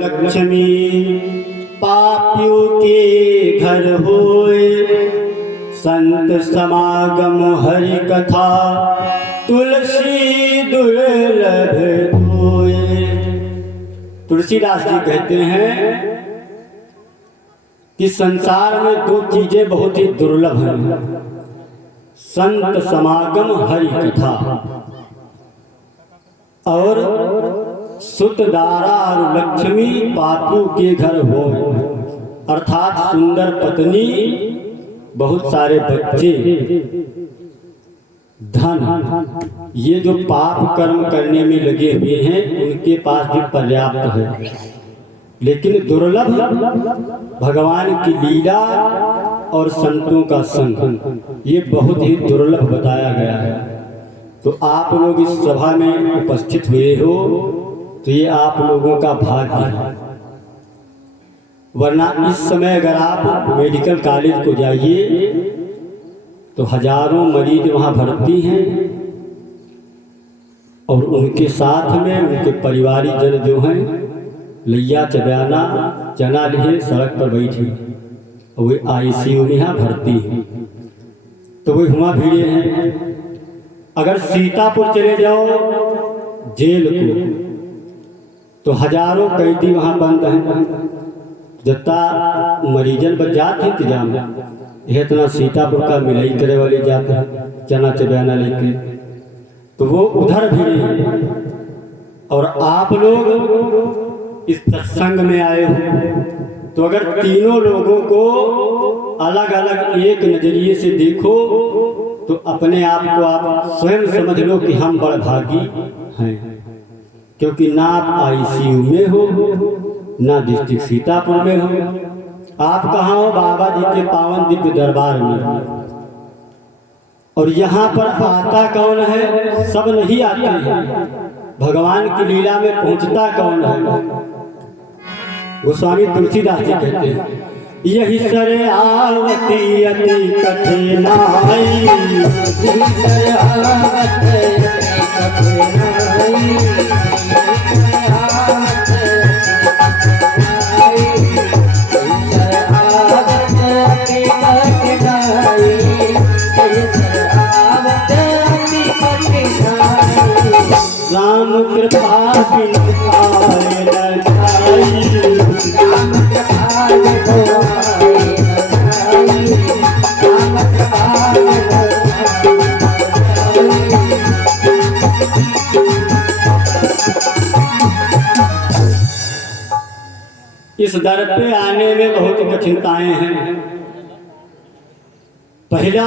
लक्ष्मी पापियों के घर होए, संत समागम हरि कथा तुलसी दुर्लभ होए। तुलसीदास जी कहते हैं कि संसार में दो चीजें बहुत ही दुर्लभ हैं, संत समागम हरि कथा और सुतदारा और लक्ष्मी पापू के घर हो, अर्थात सुंदर पत्नी, बहुत सारे बच्चे, धन, ये जो पाप कर्म करने में लगे हुए हैं उनके पास भी पर्याप्त है। लेकिन दुर्लभ भगवान की लीला और संतों का संग, ये बहुत ही दुर्लभ बताया गया है। तो आप लोग इस सभा में उपस्थित हुए हो तो ये आप लोगों का भाग्य है। वरना इस समय अगर आप मेडिकल कॉलेज को जाइए तो हजारों मरीज वहाँ भर्ती हैं और उनके साथ में उनके परिवारीजन जो हैं लैया चबयाना चना लिए सड़क पर बैठी और वे आईसीयू में यहाँ भर्ती हैं, तो वे हुआ भीड़े हैं। अगर सीतापुर चले जाओ जेल को तो हजारों कैदी वहाँ बंद हैं, जता मरीजन बजात इंतजाम यह इतना सीतापुर का मिलाई करे वाले जाते हैं चना चबयाना लेके, तो वो उधर भिड़े हैं। और आप लोग इस सत्संग में आए हो तो अगर तीनों लोगों को अलग अलग एक नजरिए से देखो तो अपने आप को आप स्वयं समझ लो कि हम बड़ भागी हैं, क्योंकि ना आप आईसीयू में हो ना डिस्ट्रिक्ट सीतापुर में हो, आप कहाँ हो? बाबा जी के पावन दिव्य दरबार में। और यहाँ पर आता कौन है? सब नहीं आते हैं। भगवान की लीला में पहुंचता कौन है? गोस्वामी तुलसीदास जी कहते हैं यही सर आवती अति कठिनाई, यही सर आवती कठिनाई, राम कृपा बिन पाए न जाई, राम कृपा बिन पाए न जाई, राम कृपा इस दर पे आने में बहुत कठिनाएं हैं। पहला,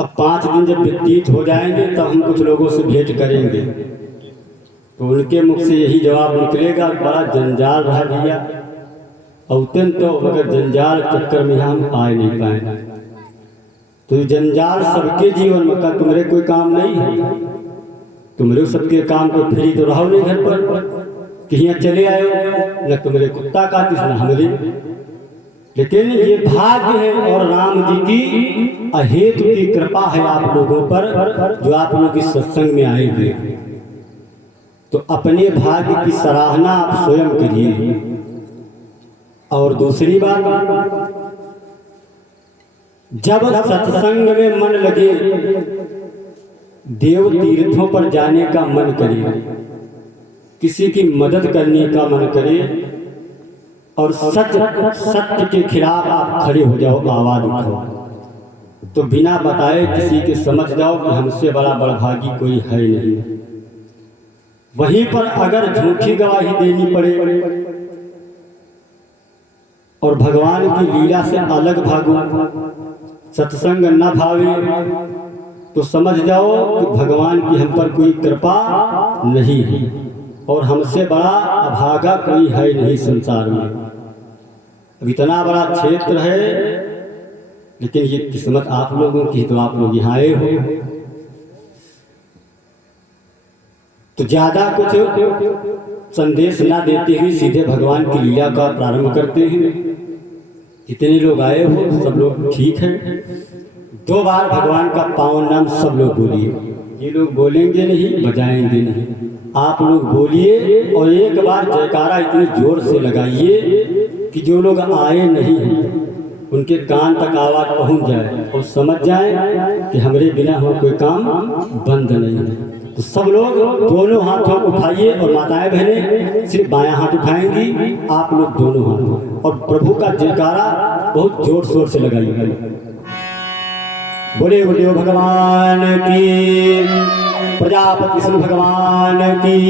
अब 5 दिन जब व्यतीत हो जाएंगे तब हम कुछ लोगों से भेंट करेंगे तो उनके मुख से यही जवाब निकलेगा, बड़ा जंजाल रहा भैया, औतन तो अगर जंजाल चक्कर में हम आ नहीं पाए। तो जंजाल सबके जीवन में का तुम्हारे कोई काम नहीं है, तुम्हारे सबके काम को फ्री तो रहो नहीं घर पर कि यहाँ चले आयो, न तुम्हारे कुत्ता काटिस न हमारे। लेकिन ये भाग्य है और राम जी की अहेतु की कृपा है आप लोगों पर, जो आप लोग इस सत्संग में आए हुए। तो अपने भाग्य की सराहना आप स्वयं करिए। और दूसरी बात, जब सत्संग में मन लगे, देव तीर्थों पर जाने का मन करे, किसी की मदद करने का मन करे और सत्य के खिलाफ आप खड़े हो जाओ, आवाज उठाओ, तो बिना बताए किसी के समझ जाओ कि हमसे बड़ा बड़भागी कोई है नहीं। वहीं पर अगर झूठी गवाही देनी पड़े और भगवान की लीला से अलग भागो, सत्संग न भावे, तो समझ जाओ कि भगवान की हम पर कोई कृपा नहीं है और हमसे बड़ा अभागा कोई है नहीं संसार में। अब इतना बड़ा क्षेत्र है, लेकिन ये किस्मत आप लोगों की, तो आप लोग यहाँ आए हो। तो ज्यादा कुछ संदेश ना देते हुए सीधे भगवान की लीला का प्रारंभ करते हैं। इतने लोग आए हो, सब लोग ठीक है। 2 बार भगवान का पावन नाम सब लोग बोलिए। ये लोग बोलेंगे नहीं, बजाएंगे नहीं। आप लोग बोलिए और एक बार जयकारा इतनी जोर से लगाइए कि जो लोग आए नहीं हैं उनके कान तक आवाज पहुंच जाए और समझ जाए कि हमरे बिना हो कोई काम बंद नहीं है। तो सब लोग दोनों हाथों को उठाइए और माताएं बहनें सिर्फ बायां हाथ उठाएंगी, आप लोग दोनों हाथ, और प्रभु का जयकारा बहुत जोर शोर से लगाइएगा। बोले गुरुदेव भगवान की, प्रजापति विष्णु भगवान की।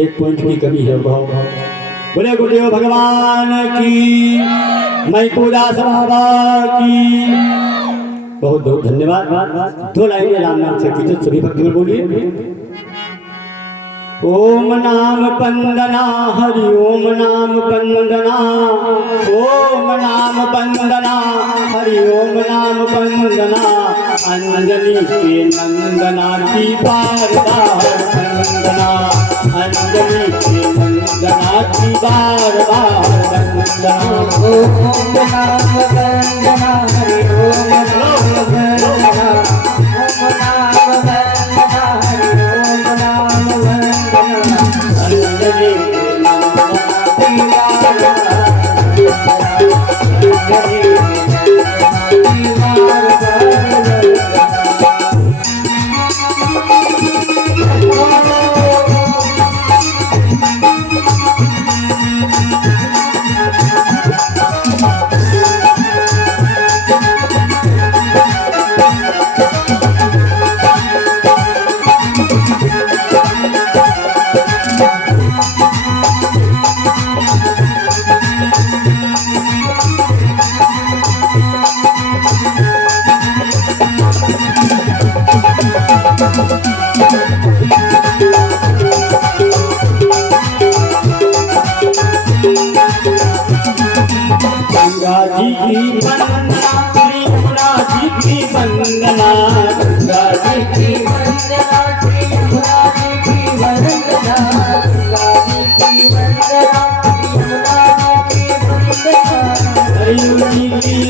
एक पॉइंट की कमी है बहुत। बोले गुरुदेव भगवान की, मैं पूदास बाबा की। बहुत बहुत धन्यवाद। 2 लाइन राम नाम से कीजिए सभी भक्तों बोलिए। ओम नाम पंदना हरि ओम नाम पंदना, ओम नाम पंदना हरि ओम नाम पंदना, अंजनी के नंदना की बार बार वंदना, अंजनी के नंदना की बार बार वंदना। ओम नाम पंदना हरि ओम नाम पंदना, ओम नाम पंदना हरि ओम नाम पंदना, अंजनी के नंदना की बार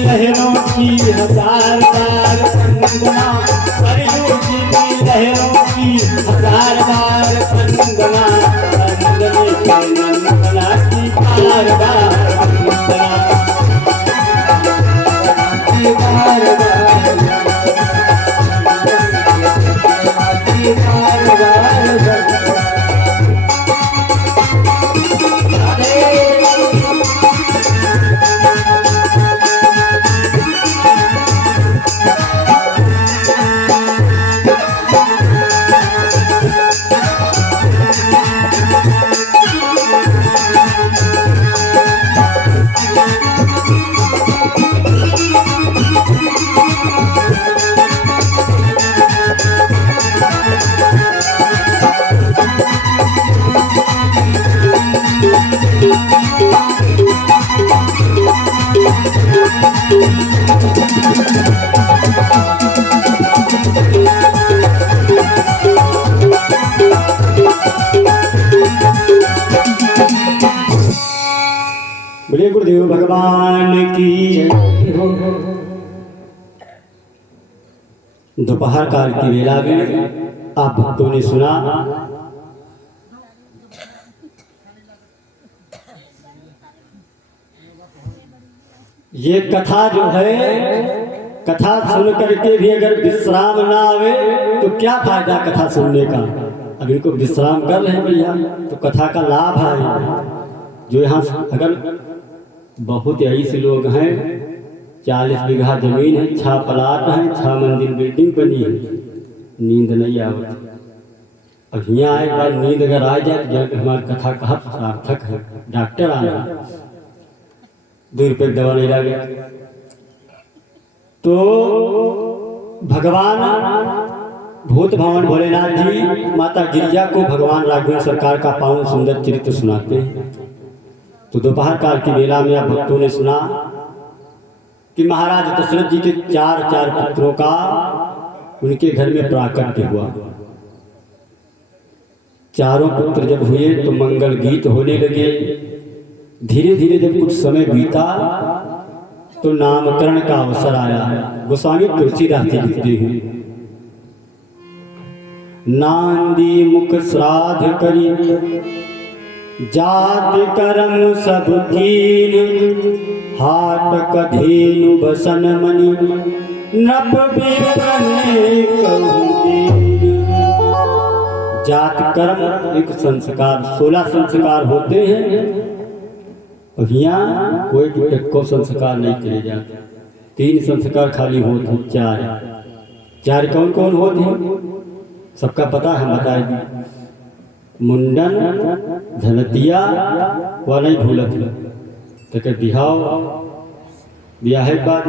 लहरों की हजार बार वंदना, सरयू जी की लहरों की हजार बार वंदना, अंजनी के नंदना की बार बार वंदना, की बार बार बोले गुरुदेव भगवान की। दोपहर काल की वेला में आप भक्तों ने सुना ये कथा जो है, कथा सुन करके भी अगर विश्राम ना आवे तो क्या फायदा कथा सुनने का। अब इनको विश्राम कर रहे हैं भैया तो कथा का लाभ है। जो यहाँ अगर बहुत ऐसे लोग हैं, 40 बीघा जमीन है, 6 प्लाट हैं, 6 मंजिल बिल्डिंग बनी है, नींद नहीं आवती। अब यहाँ एक बार नींद अगर आ जाए तो हमारी कथा कहाँ सार्थक है। डॉक्टर आना 2 रुपये दवा नहीं लगे। तो भगवान भूत भवन भोलेनाथ जी माता गिरिजा को भगवान राघवेंद्र सरकार का पावन सुंदर चरित्र सुनाते हैं। तो दोपहर काल की वेला में आप भक्तों ने सुना कि महाराज दशरथ जी के 4 पुत्रों का उनके घर में प्राकट्य हुआ। चारों पुत्र जब हुए तो मंगल गीत होने लगे। धीरे धीरे जब कुछ समय बीता तो नामकरण का अवसर आया। गोस्वामी तुलसीदास जी लिखते हैं, नांदी मुख श्राद्ध करी, जाति कर्म सब कीन, हाट कधेनु बसन मणि, नप विप्रने कहूँ। जाति कर्म एक संस्कार, 16 संस्कार होते हैं, और यहाँ कोई को संस्कार नहीं करे जाते। 3 संस्कार खाली होते हैं, 4 कौन कौन होते हैं सबका पता है, हम बताएंगे। मुंडन, धनतिया वह नहीं भूलत तो के ब्याह के बाद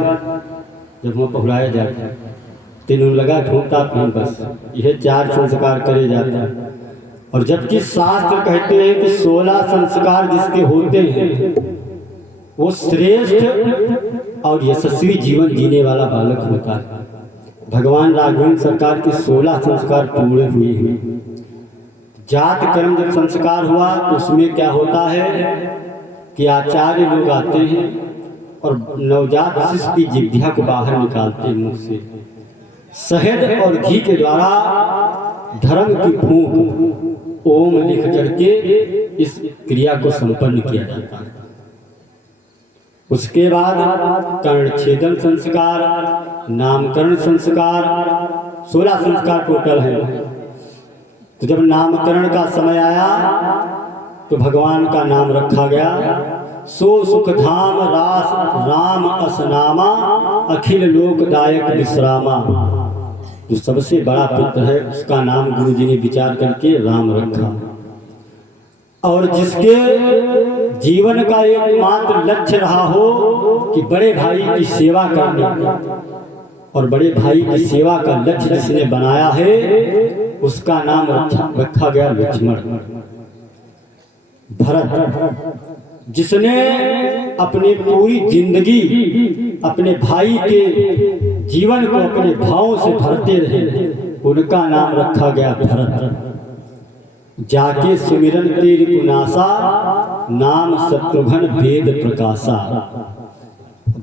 जब वहाँ पहुँचाया जाता है, तीनों लगा घूमता फिर बस, यह 4 संस्कार करे जाते हैं। और जबकि शास्त्र कहते हैं कि 16 संस्कार जिसके होते हैं वो श्रेष्ठ और यशस्वी जीवन जीने वाला बालक होता है। भगवान राघवेंद्र सरकार के 16 संस्कार पूरे हुए हैं। जात कर्म जब संस्कार हुआ तो उसमें क्या होता है कि आचार्य लोग आते हैं और नवजात शिशु की जिह्वा को बाहर निकालते हैं मुख से, शहद और घी के द्वारा धर्म की फूंक ओम लिख करके इस क्रिया को संपन्न किया जाता है। उसके बाद कर्णछेदन संस्कार, नामकरण संस्कार, 16 संस्कार टोटल है। तो जब नामकरण का समय आया तो भगवान का नाम रखा गया, सो सुख धाम रास राम असनामा, अखिल लोकदायक विश्रामा। जो सबसे बड़ा पुत्र है उसका नाम गुरु जी ने विचार करके राम रखा। और जिसके जीवन का एकमात्र लक्ष्य रहा हो कि बड़े भाई की सेवा करनी, और बड़े भाई की सेवा का लक्ष्य जिसने बनाया है उसका नाम रखा गया लक्ष्मण। भरत जिसने अपनी पूरी जिंदगी अपने भाई के जीवन को अपने भावों से भरते रहे, उनका नाम रखा गया भरत। जाके सुमिरन तीर कुनासा, नाम शत्रुघ्न वेद प्रकाशा।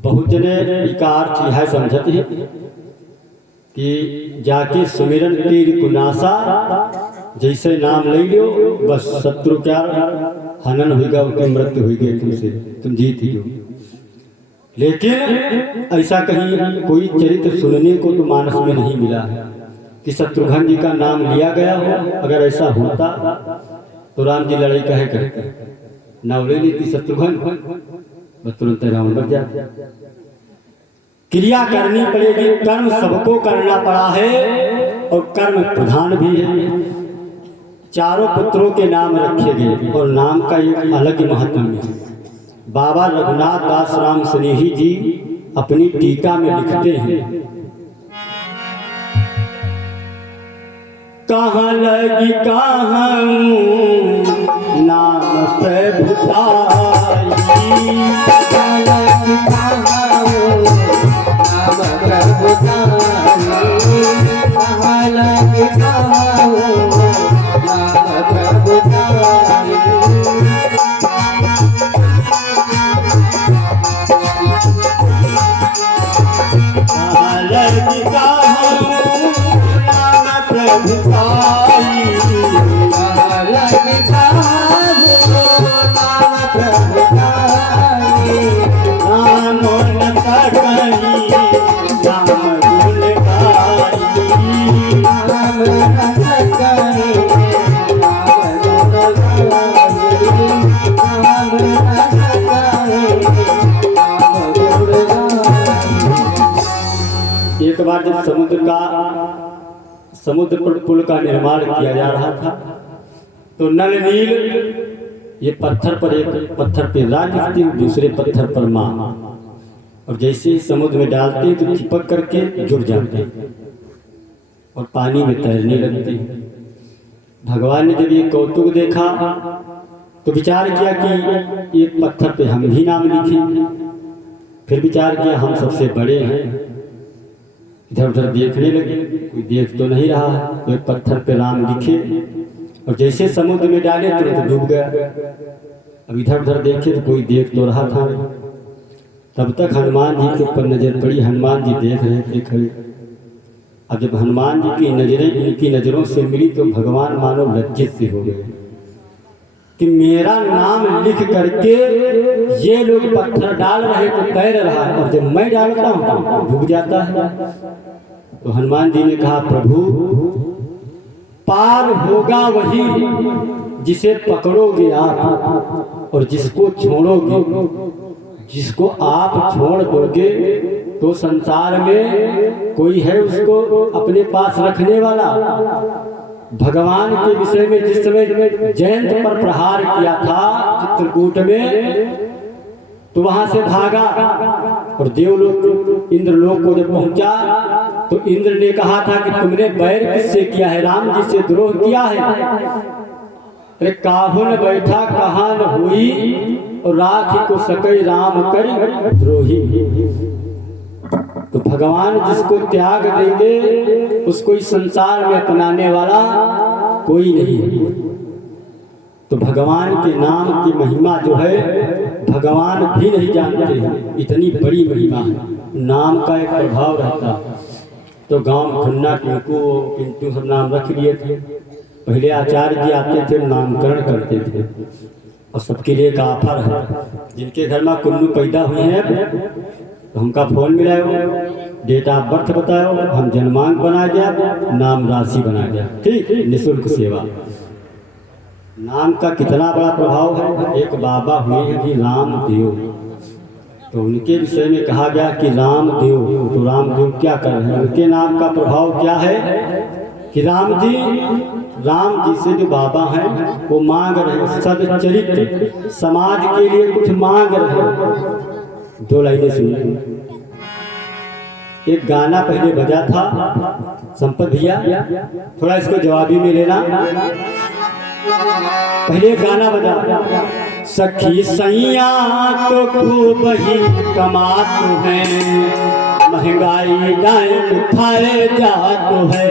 बहुत जने का अर्थ यह समझते हैं कि जाके सुमिरन तीर कुनासा, जैसे नाम ले लो बस शत्रु क्या हनन होगा, उसकी मृत्यु होगी, तुमसे तुम जीत ही हो। लेकिन ऐसा कहीं कोई चरित्र सुनने को तो मानस में नहीं मिला है कि शत्रुघ्न जी का नाम लिया गया हो। अगर ऐसा होता तो राम जी लड़ाई कहे करते, नाम ले ली शत्रुघ्न, बस तुरंत रावण बच जाते। क्रिया करनी पड़ेगी, कर्म सबको करना पड़ा है और कर्म प्रधान भी है। चारों पुत्रों के नाम रखे गए और नाम का एक अलग महत्व है। बाबा रघुनाथ दास राम स्नेही जी अपनी टीका में लिखते हैं, कहाँ लगी कहाँ नाम प्रभुताई, कहाँ लगी कहाँ नाम प्रभुताई, कहाँ लगी कहाँ नाम प्रभुताई। कहाँ लगी कहाँ नाम प्रभुताई, कहाँ लगी कहाँ नाम प्रभुताई। नाम न सकही नाम गुण गाई, नाम न सकही नाम गुण गाई, नाम न सकही नाम गुण गाई। एक बार जब समुद्र पर पुल का निर्माण किया जा रहा था तो नल नील ये पत्थर पर, एक पत्थर पे राज दिखती, दूसरे पत्थर पर माँ, और जैसे ही समुद्र में डालते तो चिपक करके जुड़ जाते और पानी में तैरने लगते। भगवान ने जब ये कौतुक देखा तो विचार किया कि एक पत्थर पे हम भी नाम लिखें। फिर विचार किया हम सबसे बड़े हैं, इधर उधर देखने लगे, कोई देख तो नहीं रहा, तो एक पत्थर पे राम लिखे और जैसे समुद्र में डाले तुरंत डूब गया। अब इधर उधर देखे तो कोई देख तो रहा था नहीं। तब तक हनुमान जी के ऊपर नजर पड़ी, हनुमान जी देख रहे थे खड़े। अब जब हनुमान जी की नजरें इनकी नजरों से मिली तो भगवान मानो लज्जित से हो गए कि मेरा नाम लिख करके ये लोग पत्थर डाल रहे तो तैर रहा है, और जब मैं डालता हूं तो डूब जाता है। तो हनुमान जी ने कहा, प्रभु पार होगा वही जिसे पकड़ोगे आप, और जिसको छोड़ोगे, जिसको आप छोड़ दोगे तो संसार में कोई है उसको अपने पास रखने वाला। भगवान के विषय में जिस समय जयंत पर प्रहार किया था चित्रकूट में, तो वहां से भागा और देवलोक इंद्रलोक को जब पहुंचा तो इंद्र ने कहा था कि तुमने बैर किससे किया है? राम जी से द्रोह किया है। अरे काहू न बैठा कहा न हुई, और राखी को सकई राम कर द्रोही। तो भगवान जिसको त्याग देंगे उसको इस संसार में अपनाने वाला कोई नहीं है। तो भगवान के नाम की महिमा जो है भगवान भी नहीं जानते हैं, इतनी बड़ी महिमा है। नाम का एक प्रभाव रहता है। तो गांव खन्ना किंतु सब नाम रख लिए थे। पहले आचार्य जी आते थे, नामकरण करते थे, और सबके लिए एक ऑफर है, जिनके घर में कुल्लू पैदा हुए हैं तो हमका फोन मिलाओ, डेट ऑफ बर्थ बताओ, हम जन्मांक बना दिया, नाम राशि बना दिया, ठीक, निःशुल्क सेवा। नाम का कितना बड़ा प्रभाव है। एक बाबा हुए हैं कि रामदेव, तो उनके विषय में कहा गया कि रामदेव, तो रामदेव क्या कर रहे हैं? उनके नाम का प्रभाव क्या है कि राम जी से जो बाबा हैं वो मांग रहे सदचरित्र, समाज के लिए कुछ मांग रहे। दो लाइनें सुनिए। एक गाना पहले बजा था, संपत भैया थोड़ा इसको जवाबी में लेना। पहले एक गाना बजा, सखी सैया तो खूब ही कमात है, महंगाई डायन खाए जात है।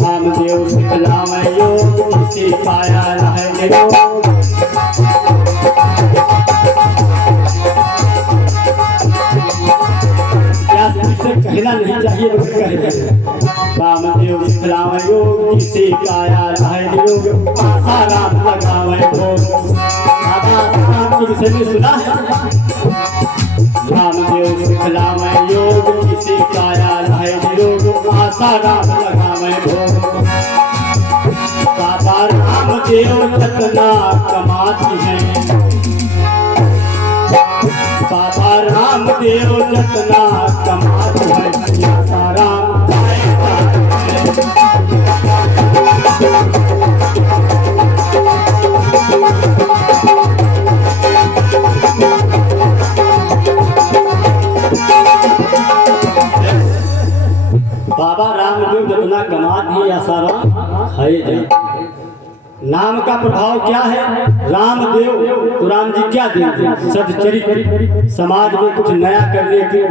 रामदेव सिखलावे योग इसी पाया है योग। क्या इससे कहना नहीं चाहिए लोग कह रहे हैं। रामदेव सिखलावे योग इसी पाया है योग, आशा राम लगावे भोग। राम के विषय में सुना है, रामदेव सिखलावे योग इसी पाया है योग, आशा राम लगावे भोग। बाबा रामदेव जतना कमाती है, बाबा रामदेव जतना कमाती है, आशा राम बाबा रामदेव जितना कमात ही आसारा खाए जाए। नाम का प्रभाव क्या है? रामदेव, तो राम जी क्या देंगे? सदचरित्र, समाज में कुछ नया करने की